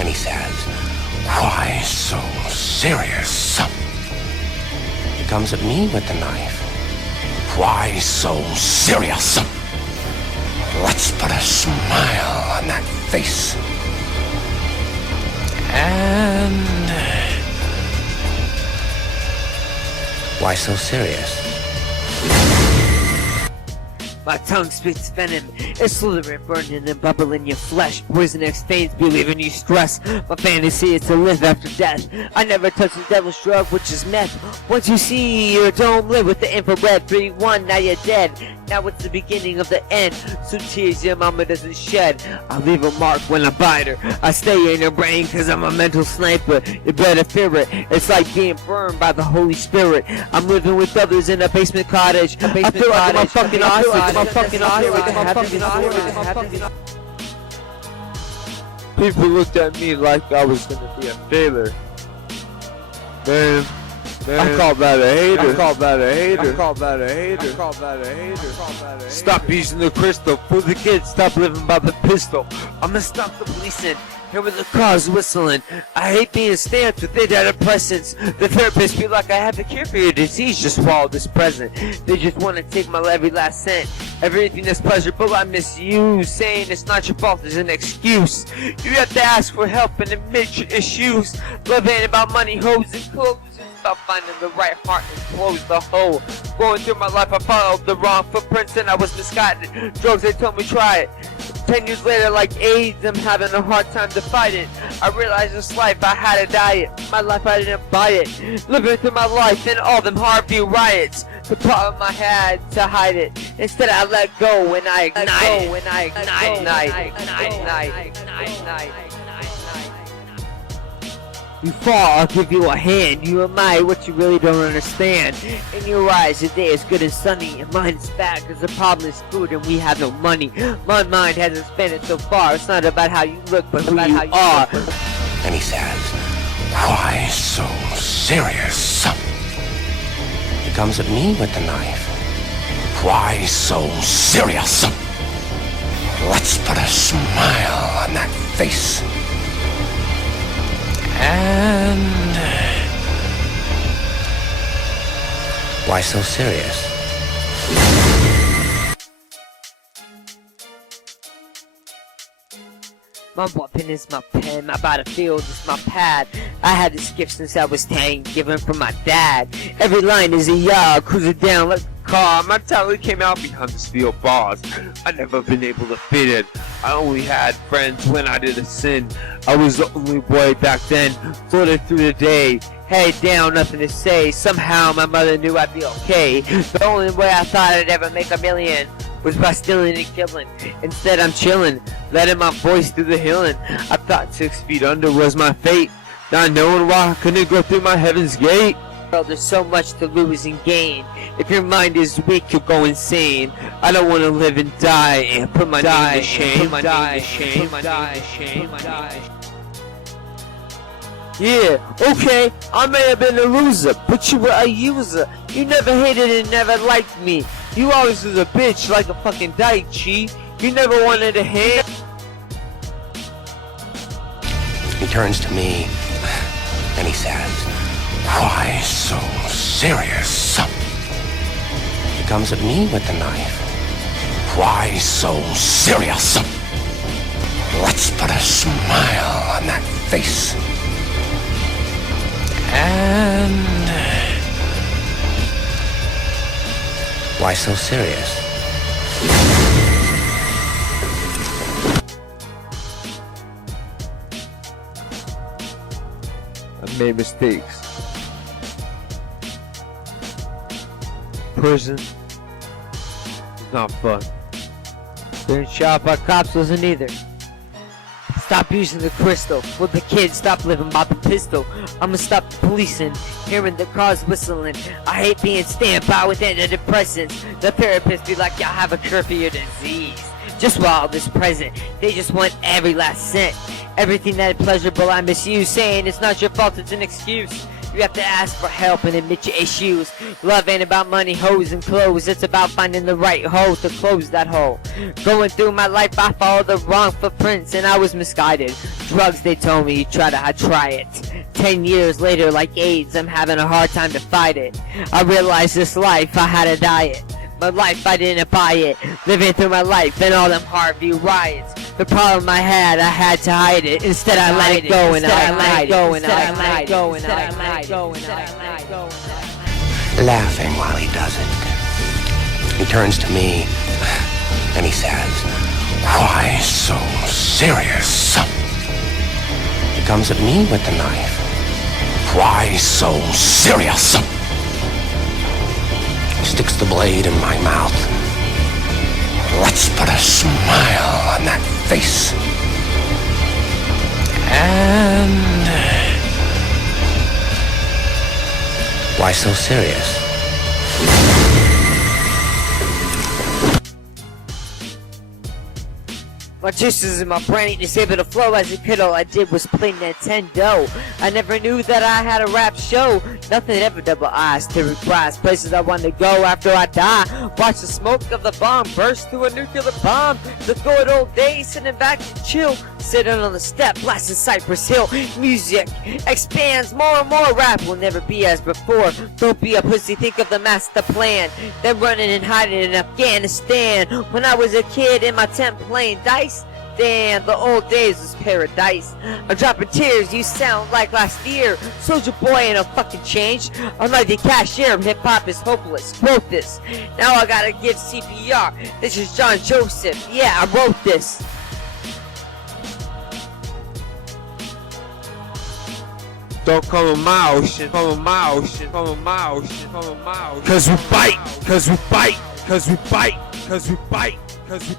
And he says, "Why so serious?" He comes at me with the knife. "Why so serious? Let's put a smile on that face." And why so serious? My tongue spits venom, it's slithering, burning and bubbling your flesh. Poisonous veins relieving you stress. My fantasy is to live after death. I never touch the devil's drug, which is meth. Once you see your dome live with the infrared 3-1, now you're dead. Now it's the beginning of the end, so tears your mama doesn't shed. I leave a mark when I bite her. I stay in her brain cause I'm a mental sniper. You better fear it, it's like being burned by the Holy Spirit. I'm living with others in a basement cottage. I feel like I'm a fucking hostage. People looked at me like I was gonna be a failure. Man, I call that a hater. Stop using the crystal. For the kids, stop living by the pistol. I'ma stop the policing. Here with the cars whistling. I hate being stamped with antidepressants. The therapist be like, I have a cure for your disease, just swallow this present. They just want to take my every last cent. Everything that's pleasurable I misuse. Saying it's not your fault is an excuse. You have to ask for help and admit your issues. Love ain't about money, hoes, and clothes. Stop finding the right heart and close the hole. Going through my life, I followed the wrong footprints and I was misguided. Drugs, they told me try it. 10 years later, like AIDS, I'm having a hard time to fight it. I realized this life, I had a diet. My life, I didn't buy it. Living through my life in all them Harvey riots. The problem I had to hide it. Instead, I let go and I ignite it. You fall, I'll give you a hand. You admire what you really don't understand. In your eyes, the day is good and sunny, and mine is bad because the problem is food and we have no money. My mind hasn't spent it so far. It's not about how you look, but about how you are. And he says, "Why so serious?" He comes at me with the knife. "Why so serious? Let's put a smile on that face." And why so serious? My weapon is my pen, my battlefield is my pad. I had this gift since I was 10, given from my dad. Every line is a yard, cruising down like a car. My talent came out behind the steel bars. I never been able to fit it. I only had friends when I did a sin. I was the only boy back then, floated through the day. Head down, nothing to say. Somehow my mother knew I'd be okay. The only way I thought I'd ever make a million was by stealing and killing. Instead I'm chilling, letting my voice do the healing. I thought 6 feet under was my fate, not knowing why I couldn't go through my heaven's gate. There's so much to lose and gain. If your mind is weak, you'll go insane. I don't want to live and die and put my name to shame. Yeah, okay, I may have been a loser, but you were a user. You never hated and never liked me. You always was a bitch like a fucking dyke, Chi. You never wanted a hand. He turns to me and he says, "Why so serious?" He comes at me with the knife. "Why so serious? Let's put a smile on that face." And why so serious? I made mistakes. Prison is not fun. Being shot by cops wasn't either. Stop using the crystal. For the kids, stop living by the pistol. I'ma stop the policing, hearing the cars whistling. I hate being stamped by with antidepressants. The therapist be like, y'all have a cure for your disease. Just swallow this present. They just want every last cent. Everything that is pleasurable I misuse. Saying it's not your fault, it's an excuse. You have to ask for help and admit your issues. Love ain't about money, hoes, and clothes. It's about finding the right hole to close that hole. Going through my life, I followed the wrong footprints and I was misguided. Drugs, they told me, I try it. 10 years later, like AIDS, I'm having a hard time to fight it. I realized this life, I had a diet. My life, I didn't buy it. Living through my life and all them Harvey riots. The problem I had to hide it. Instead I let it go and I let it go and I let it go and I let it go and I let it go. Laughing while he does it. He turns to me and he says, "Why so serious?" He comes at me with the knife. "Why so serious?" Sticks the blade in my mouth. Let's put a smile on that face. And why so serious? My juices in my brain disabled to flow as a kid. All I did was play Nintendo. I never knew that I had a rap show. Nothing ever double eyes to reprise. Places I want to go after I die. Watch the smoke of the bomb burst through a nuclear bomb. The good old days, sitting back and chill. Sitting on the step, blasting Cypress Hill. Music expands more and more. Rap will never be as before. Don't be a pussy, think of the master plan. Then running and hiding in Afghanistan. When I was a kid in my tent playing dice. Damn, the old days was paradise. I'm dropping tears, you sound like last year. Soldier Boy ain't no fucking change. I'm like the cashier, hip-hop is hopeless. Quote this, now I gotta give CPR. This is John Joseph, yeah, I wrote this. Don't come a my ocean, come a my ocean, come a my ocean, come a my ocean. Cause we bite, cause we bite, cause we bite, cause we bite, cause we